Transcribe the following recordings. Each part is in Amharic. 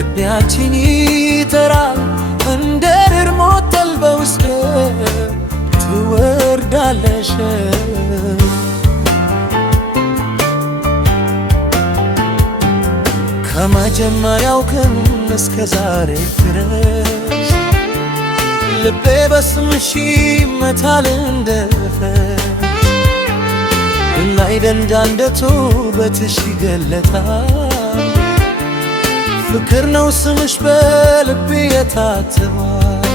ልቤያችን ይጠራል እንደ ርሞተል በውስጤ ትወርዳለሽ ከመጀመሪያው ቀን እስከ ዛሬ ድረስ ልቤ በስምሽ ይመታል እንደፈስ ላይ ደንዳንደቱ በትሽ ይገለጣል ፍቅር ነው ስምሽ በልቤ የታተማል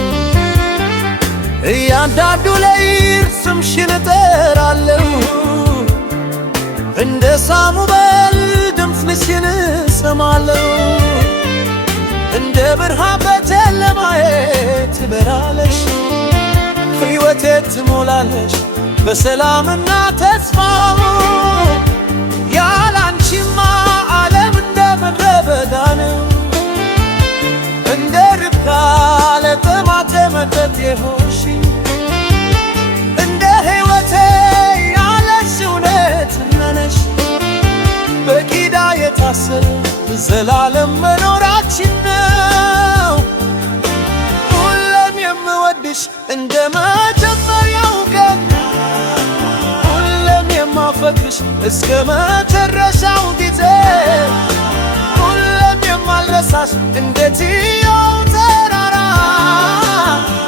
እያንዳንዱ ለይር ስምሽን እጠራለሁ እንደ ሳሙኤል ድምፅሽን እሰማለሁ እንደ ብርሃን በጨለማዬ ትበራለሽ ሕይወቴ ትሞላለሽ በሰላምና ተስፋ ያላንቺማ ዓለም እንደ ምድረ በዳ ነው እንደ ርብቃ ለጥማቴ መጠጥ የሆንሽ እንደ ሕይወቴ ያለሽ እውነትና ነሽ በቂዳ የታሰረ ዘላለም መኖራችን ነው ሁሌም የምወድሽ እንደ መጀመሪያው ቀን ሁሌም የማፈቅርሽ እስከ መጨረሻው ጊዜ ሁሌም የማልረሳሽ እንደ ትያው ተራራ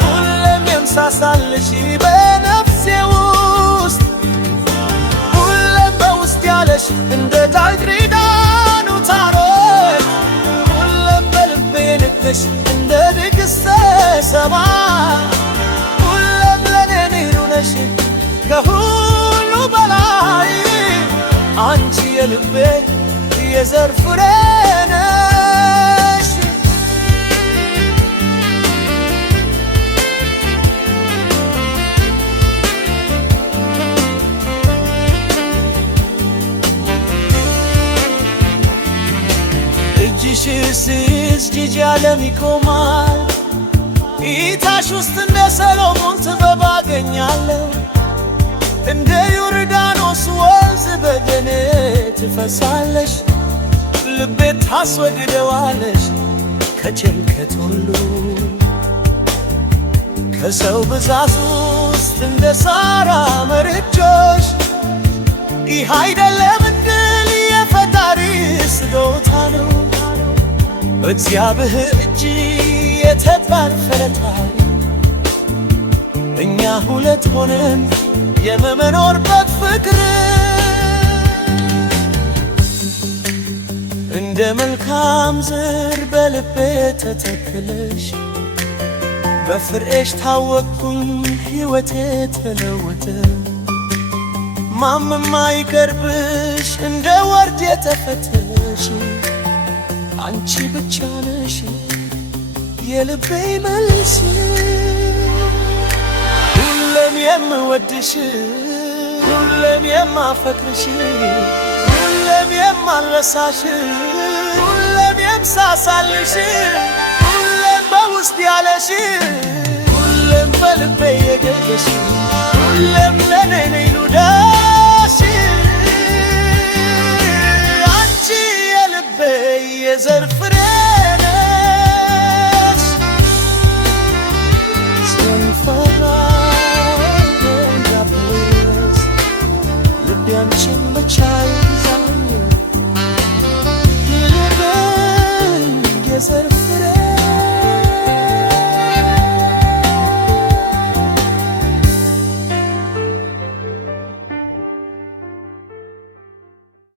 ሁሌም የምሳሳልሽ በነፍሴ ውስጥ ሁሌም በውስጥ ያለሽ እንደ ዳግሪዳኑ ታሮት ሁሌም በልቤ ንግሥ እንደ ንግሥተ ሰባ ሁሌም ለኔ ልዩ ነሽ ከሁሉ በላይ አንቺ የልቤ የዘር ፍሬ ነሽ እጅሽ ስይዝ ጂጂ ዓለም ይቆማል እይታሽ ውስጥ እንደ ሰሎሞን ጥበብ አገኛለሁ እንደ ዮርዳኖስ ወንዝ በደኔ ትፈሳለሽ ልቤ ታስወግደዋለሽ ከጭንቀት ሁሉ ከሰው ብዛት ውስጥ እንደ ሳራ መርጬሽ ይህ አይደለም እንድል የፈጣሪ ስጦታ ነው በእግዚአብሔር እጅ የተባፈረታል እኛ ሁለት ሆነን የምንኖርበት ፍቅር እንደ መልካም ዘር በልቤ ተተክለሽ በፍሬሽ ታወቅኩኝ ሕይወቴ ተለወጠ ማንም አይቀርብሽ እንደ ወርድ የተፈተሽ አንቺ ብቻ ነሽ የልቤ መልስ ሁሌም የምወድሽ ሁሌም የማፈቅርሽ ሁሌም የማልረሳሽ ሁሌም የምሳሳልሽ ሁሌም በውስጥ ያለሽ ሁሌም በልቤ የገባሽ ሁሌም ለኔ ልዩ ነሽ አንቺ የልቤ የዘር ፍሬ ነሽ ስንፈራ ልቤ አንቺን ብቻ